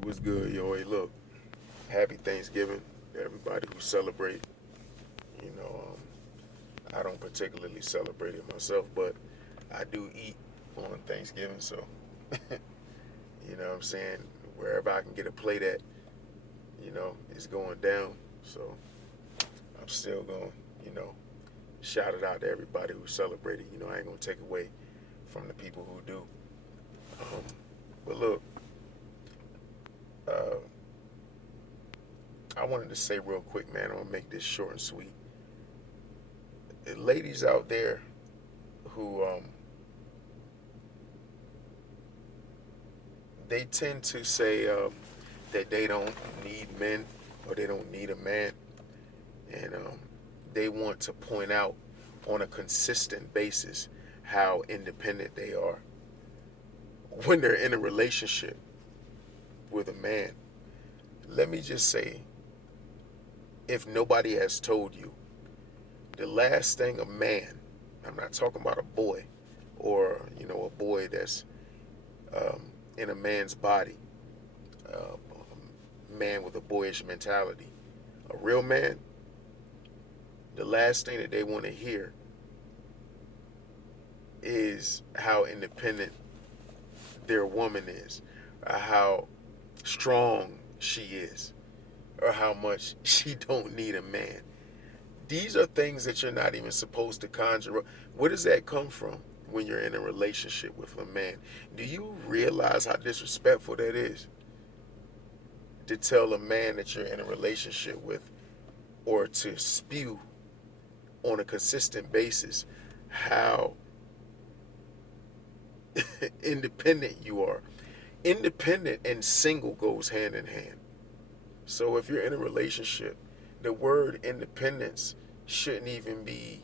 It was good, yo. Hey, look, happy Thanksgiving to everybody who celebrate. You know, I don't particularly celebrate it myself, but I do eat on Thanksgiving, so you know what I'm saying? Wherever I can get a plate at, it's going down. So I'm still going, you know, shout it out to everybody who celebrated. I ain't gonna take away from the people who do. Um, but look, uh, I wanted to say real quick, man, I'm gonna make this short and sweet. The ladies out there who they tend to say that they don't need men or they don't need a man, and they want to point out on a consistent basis how independent they are when they're in a relationship with a man. Let me just say, if nobody has told you, the last thing a man, I'm not talking about a boy or, a boy that's in a man's body, a man with a boyish mentality. A real man, the last thing that they want to hear is how independent their woman is, or how strong she is, or how much she don't need a man. These are things that you're not even supposed to conjure up. Where does that come from when you're in a relationship with a man? Do you realize how disrespectful that is? To tell a man that you're in a relationship with, or to spew on a consistent basis how independent you are. Independent and single goes hand in hand. So if you're in a relationship, the word independence shouldn't even be,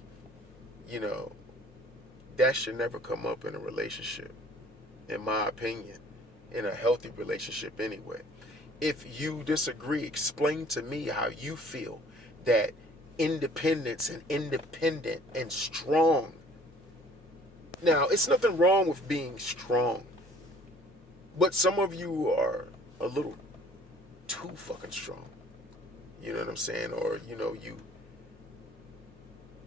you know, that should never come up in a relationship, in my opinion, in a healthy relationship anyway. If you disagree, explain to me how you feel that independence and independent and strong. Now, it's nothing wrong with being strong, but some of you are a little too fucking strong. You know what I'm saying? Or, you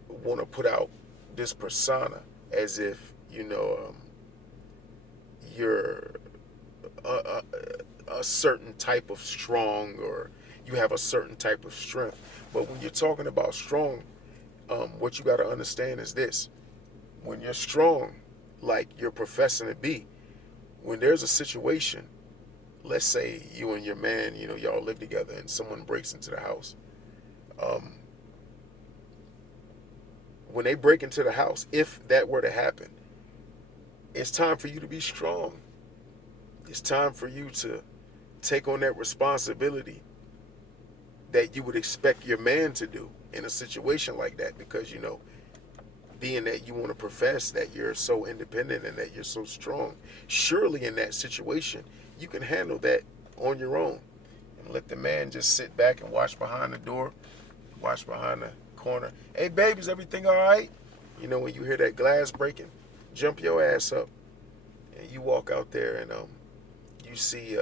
want to put out this persona as if, you're a, a certain type of strong, or you have a certain type of strength. But when you're talking about strong, what you got to understand is this. When you're strong, like you're professing to be, when there's a situation, let's say you and your man, y'all live together and someone breaks into the house. Um, when they break into the house, if that were to happen, it's time for you to be strong. It's time for you to take on that responsibility that you would expect your man to do in a situation like that, because, being that you want to profess that you're so independent and that you're so strong, surely in that situation, you can handle that on your own and let the man just sit back and watch behind the door, watch behind the corner. Hey, baby, is everything all right? When you hear that glass breaking, jump your ass up and you walk out there and you see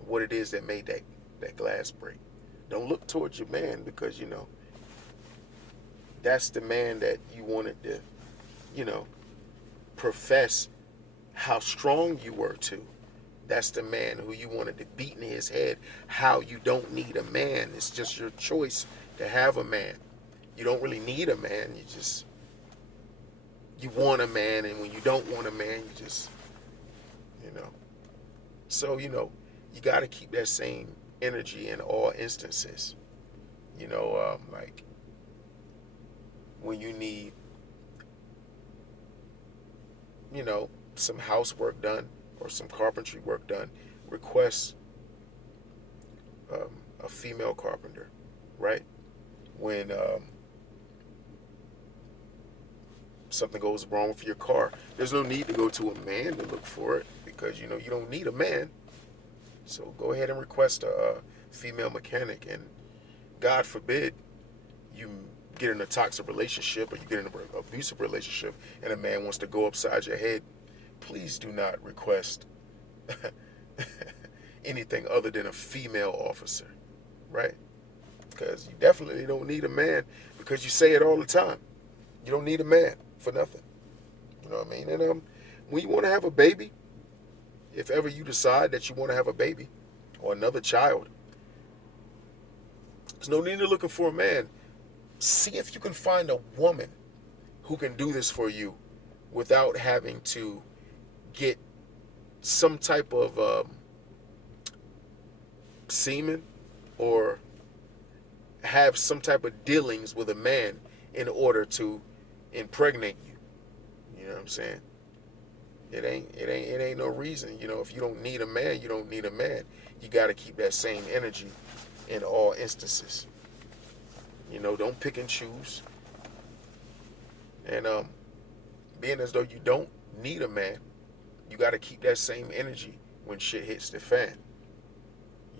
what it is that made that glass break. Don't look towards your man, because, that's the man that you wanted to, profess how strong you were to. That's the man who you wanted to beat in his head how you don't need a man. It's just your choice to have a man. You don't really need a man. You want a man, and when you don't want a man, you just, So, you got to keep that same energy in all instances. Like when you need, some housework done or some carpentry work done, request a female carpenter, right? When something goes wrong with your car, there's no need to go to a man to look for it, because, you don't need a man. So go ahead and request a female mechanic. And God forbid you get in a toxic relationship or you get in an abusive relationship and a man wants to go upside your head, please do not request anything other than a female officer, right? Because you definitely don't need a man, because you say it all the time. You don't need a man for nothing. You know what I mean? And when you want to have a baby, if ever you decide that you want to have a baby or another child, there's no need to looking for a man. See if you can find a woman who can do this for you without having to get some type of semen or have some type of dealings with a man in order to impregnate you. You know what I'm saying? It ain't no reason. You know, if you don't need a man, you don't need a man. You got to keep that same energy in all instances. You know, don't pick and choose. And being as though you don't need a man, you got to keep that same energy when shit hits the fan.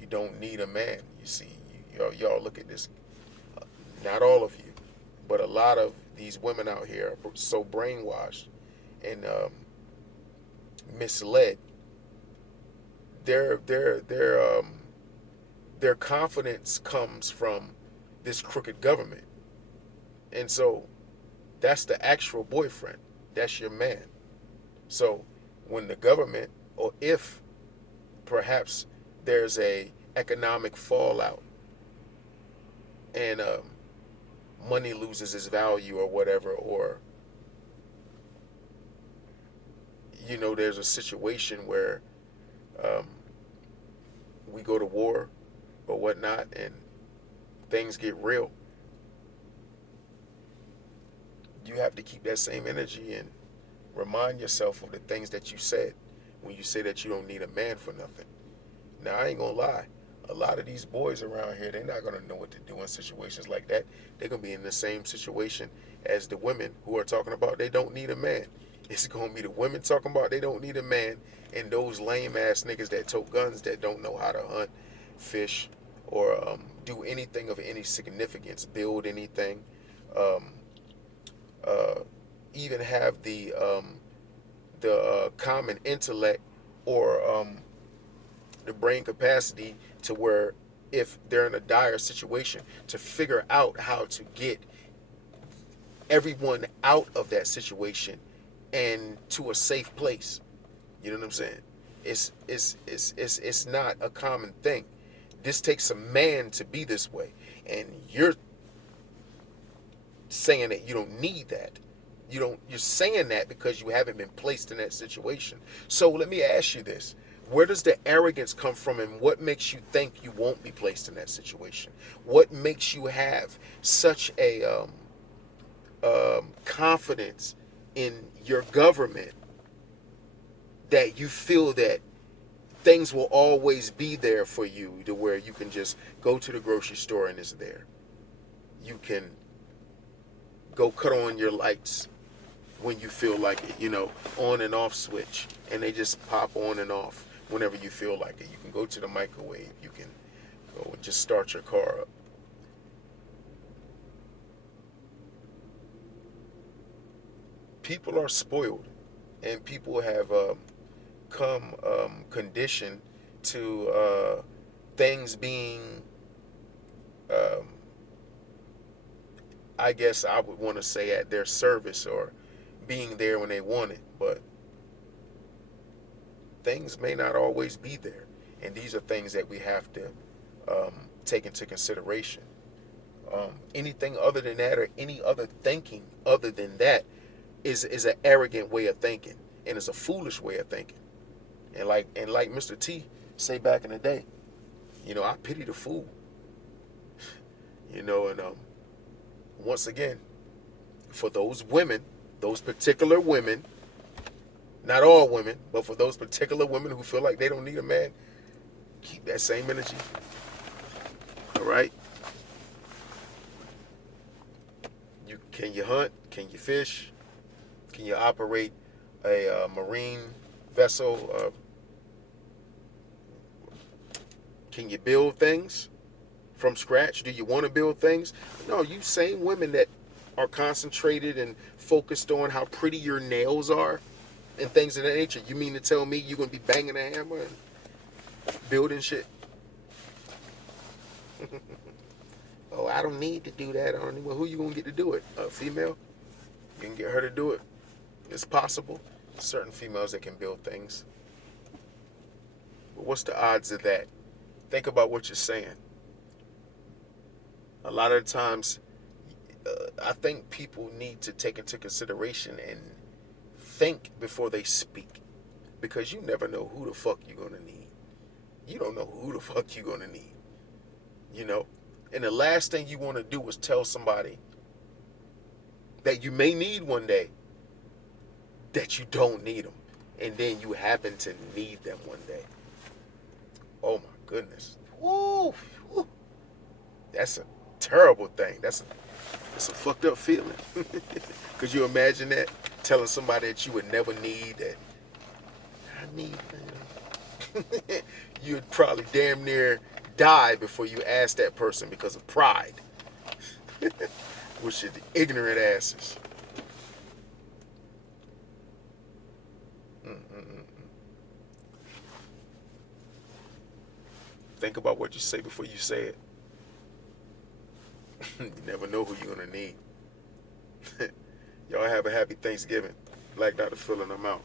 You don't need a man. You see, y'all look at this. Not all of you, but a lot of these women out here are so brainwashed and misled. Their confidence comes from this crooked government, and so that's the actual boyfriend. That's your man. So when the government, or if perhaps there's a economic fallout and money loses its value or whatever, or you know, there's a situation where we go to war or whatnot and things get real, you have to keep that same energy and remind yourself of the things that you said when you say that you don't need a man for nothing. Now, I ain't gonna lie. A lot of these boys around here, they're not gonna know what to do in situations like that. They're gonna be in the same situation as the women who are talking about they don't need a man. It's gonna be the women talking about they don't need a man, and those lame ass niggas that tote guns that don't know how to hunt, fish, or do anything of any significance, build anything, even have the common intellect or the brain capacity to where if they're in a dire situation to figure out how to get everyone out of that situation and to a safe place. You know what I'm saying? It's not a common thing. This takes a man to be this way, and you're saying that you don't need that. You're saying that because you haven't been placed in that situation. So let me ask you this. Where does the arrogance come from, and what makes you think you won't be placed in that situation? What makes you have such a confidence in your government that you feel that things will always be there for you, to where you can just go to the grocery store and it's there? You can go cut on your lights when you feel like it, you know, on and off switch, and they just pop on and off whenever you feel like it. You can go to the microwave. You can go and just start your car up. People are spoiled, and people have come conditioned to things being, I guess I would want to say, at their service, or being there when they want it, but things may not always be there, and these are things that we have to take into consideration. Anything other than that, or any other thinking other than that, is an arrogant way of thinking, and it's a foolish way of thinking. And like Mr. T say back in the day, you know, I pity the fool. You know, and once again, for those women, those particular women, not all women, but for those particular women who feel like they don't need a man, keep that same energy. All right? Can you hunt? Can you fish? Can you operate a marine vessel? Can you build things from scratch? Do you want to build things? No, you same women that are concentrated and focused on how pretty your nails are and things of that nature. You mean to tell me you're going to be banging a hammer? building shit. Oh, I don't need to do that. I don't need. Well, who you gonna get to do it? A female? You can get her to do it. It's possible. Certain females that can build things. But what's the odds of that? Think about what you're saying. A lot of times, I think people need to take into consideration and think before they speak, because you never know who the fuck you're gonna need. You don't know who the fuck you're gonna need. You know, and the last thing you want to do is tell somebody that you may need one day that you don't need them, and then you happen to need them one day. Oh my goodness. Woo, woo. That's a terrible thing. That's a fucked up feeling. Could you imagine that? Telling somebody that you would never need that. I need them. You'd probably damn near die before you ask that person because of pride. Which are the ignorant asses. Think about what you say before you say it. You never know who you're going to need. Y'all have a happy Thanksgiving. Black Dr. Phil and I'm out.